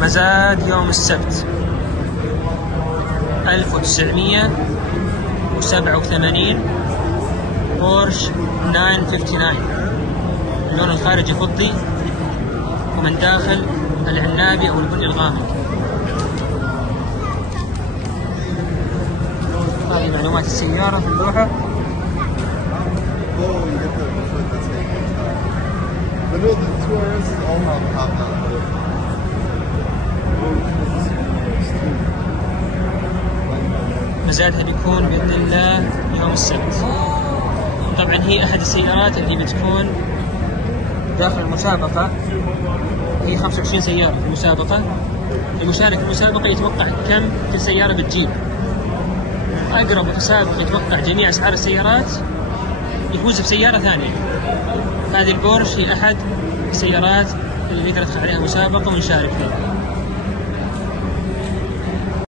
مزاد يوم السبت 1987 بورش 959. اللون الخارجي فضي ومن داخل العنابي أو البني الغامق. هذه معلومات السيارة في اللوحة. مزادها بيكون بإذن الله يوم السبت. طبعا هي أحد السيارات اللي بتكون داخل المسابقة. هي 25 سيارة في المسابقة. المشارك في المسابقة يتوقع كم كل سيارة بتجيب. أقرب متسابق يتوقع جميع أسعار السيارات يفوز بسيارة ثانية. هذه البورش هي أحد السيارات اللي نقدر ندخل عليها مسابقة ونشارك فيها.